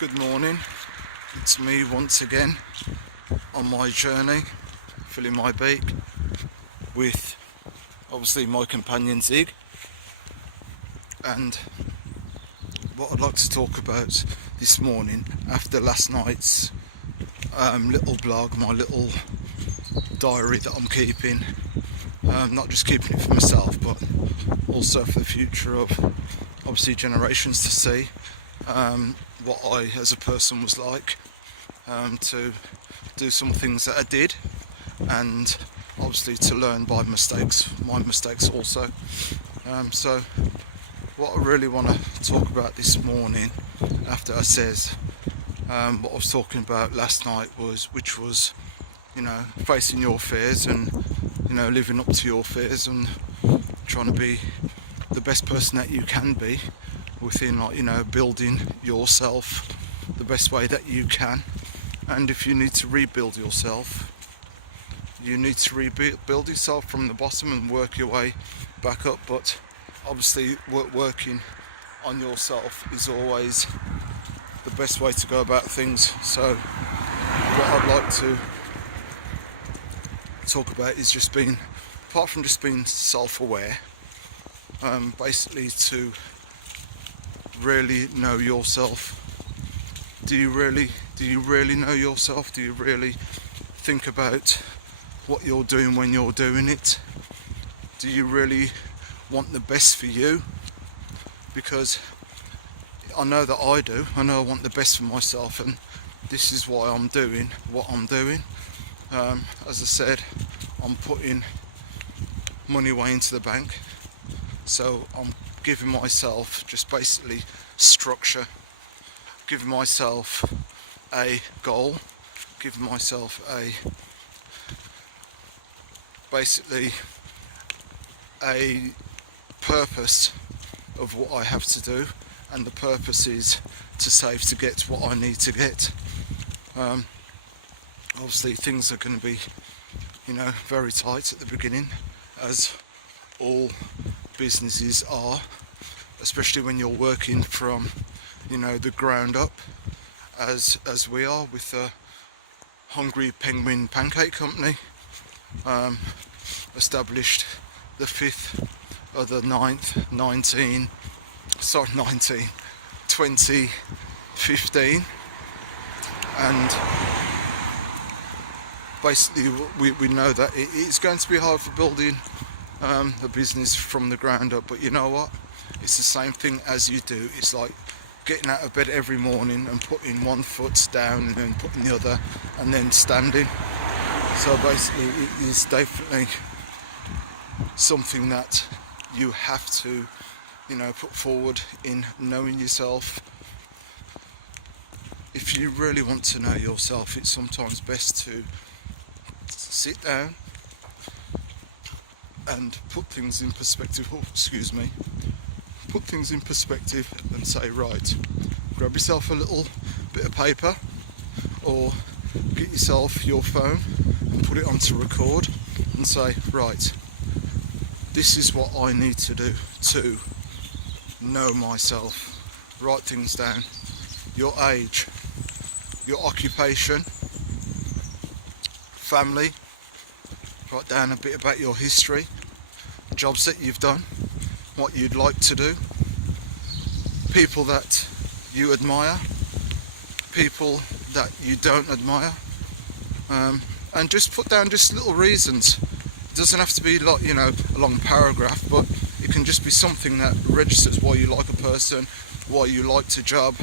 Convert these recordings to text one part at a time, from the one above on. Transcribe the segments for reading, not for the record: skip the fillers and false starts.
Good morning, it's me once again on my journey, filling my beak with obviously my companion Zig. And what I'd like to talk about this morning, after last night's little blog, my little diary that I'm keeping, not just keeping it for myself but also for the future of obviously generations to see what I as a person was like, to do some things that I did, and obviously to learn by my mistakes also. So what I really want to talk about this morning, after I says what I was talking about last night, which was facing your fears and living up to your fears and trying to be the best person that you can be within, building yourself the best way that you can. And if you need to rebuild yourself, you need to rebuild yourself from the bottom and work your way back up. But obviously working on yourself is always the best way to go about things. So what I'd like to talk about is just being, apart from just being self-aware, basically to really know yourself. Do you really know yourself? Do you really think about what you're doing when you're doing it? Do you really want the best for you? Because I know that I do. I know I want the best for myself, and this is why I'm doing what I'm doing. As I said, I'm putting money away into the bank, so I'm giving myself just basically structure, giving myself a goal, giving myself basically a purpose of what I have to do, and the purpose is to save to get what I need to get. Obviously things are going to be very tight at the beginning, as all businesses are, especially when you're working from the ground up, as we are with the Hungry Penguin Pancake Company, established the 5th of the 9th 2015, and basically we know that it's going to be hard for building a business from the ground up, but you know what, it's the same thing as you do. It's like getting out of bed every morning and putting one foot down and then putting the other and then standing. So basically it is definitely something that you have to put forward in knowing yourself. If you really want to know yourself, it's sometimes best to sit down and put things in perspective. Put things in perspective and say, right, grab yourself a little bit of paper, or get yourself your phone and put it onto record and say, right, this is what I need to do to know myself. Write things down: your age, your occupation, family. Write down a bit about your history, jobs that you've done, what you'd like to do, people that you admire, people that you don't admire, and just put down just little reasons. It doesn't have to be like a long paragraph, but it can just be something that registers why you like a person, why you liked a job,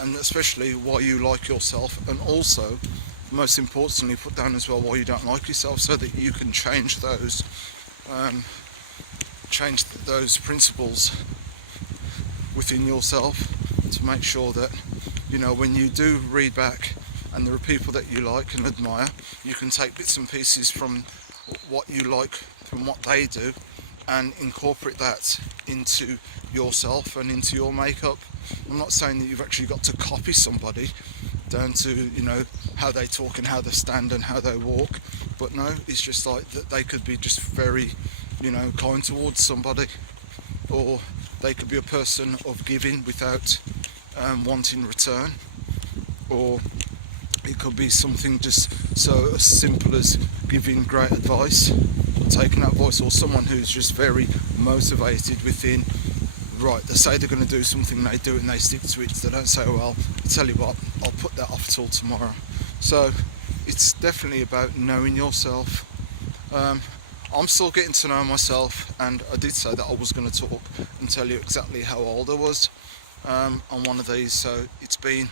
and especially why you like yourself. And also, most importantly, put down as well why you don't like yourself, so that you can change those principles within yourself, to make sure that when you do read back and there are people that you like and admire, you can take bits and pieces from what you like, from what they do, and incorporate that into yourself and into your makeup. I'm not saying that you've actually got to copy somebody down to how they talk and how they stand and how they walk, but no, it's just like that they could be just very kind towards somebody, or they could be a person of giving without wanting return. or it could be something just so simple as giving great advice, taking that advice, or someone who's just very motivated within, right, they say they're going to do something, they do it and they stick to it. They don't say, well, I'll tell you what, I'll put that off till tomorrow. So it's definitely about knowing yourself. I'm still getting to know myself, and I did say that I was going to talk and tell you exactly how old I was on one of these. So it's been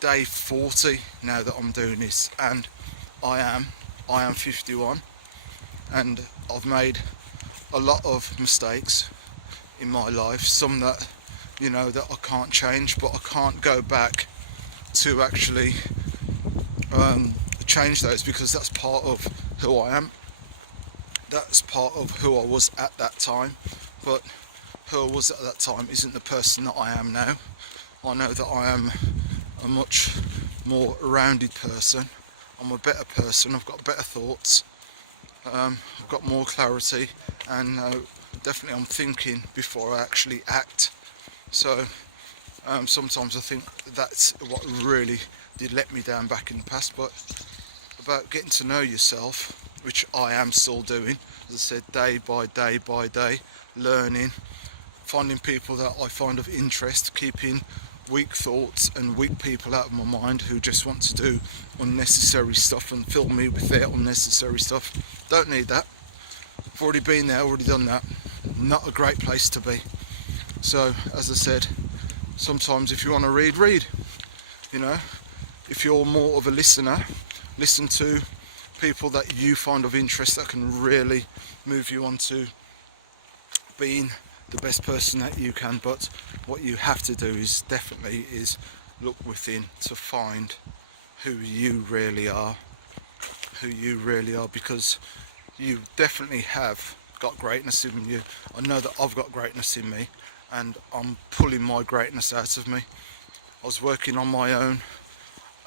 day 40 now that I'm doing this, and I am 51, and I've made a lot of mistakes in my life, some that that I can't change, but I can't go back to actually change those, because that's part of who I am. That's part of who I was at that time, but who I was at that time isn't the person that I am now. I know that I am a much more rounded person. I'm a better person. I've got better thoughts. I've got more clarity, and definitely I'm thinking before I actually act. So sometimes I think that's what really did let me down back in the past. But about getting to know yourself, which I am still doing, as I said, day by day by day, learning, finding people that I find of interest, keeping weak thoughts and weak people out of my mind who just want to do unnecessary stuff and fill me with their unnecessary stuff. Don't need that. I've already been there, already done that. Not a great place to be. So, as I said, sometimes if you want to read, if you're more of a listener, listen to people that you find of interest that can really move you on to being the best person that you can. But what you have to do is definitely look within to find who you really are, because you definitely have got greatness in you. I know that I've got greatness in me, and I'm pulling my greatness out of me. I was working on my own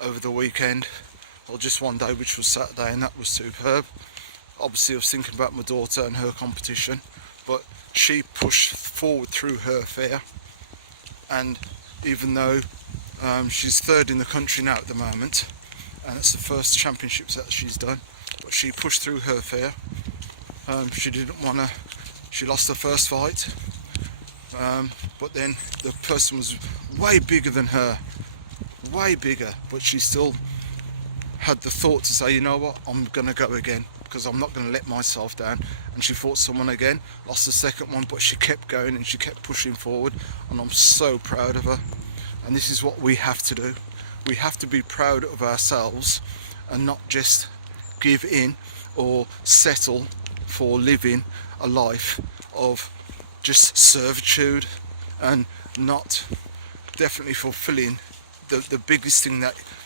over the weekend, or just one day, which was Saturday, and that was superb. Obviously I was thinking about my daughter and her competition, but she pushed forward through her fear, and even though she's third in the country now at the moment, and it's the first championships that she's done, but she pushed through her fear. She lost the first fight, but then the person was way bigger than her, way bigger, but she still had the thought to say, you know what, I'm going to go again, because I'm not going to let myself down. And she fought someone again, lost the second one, but she kept going and she kept pushing forward, and I'm so proud of her. And this is what we have to do. We have to be proud of ourselves and not just give in or settle for living a life of just servitude, and not definitely fulfilling the biggest thing that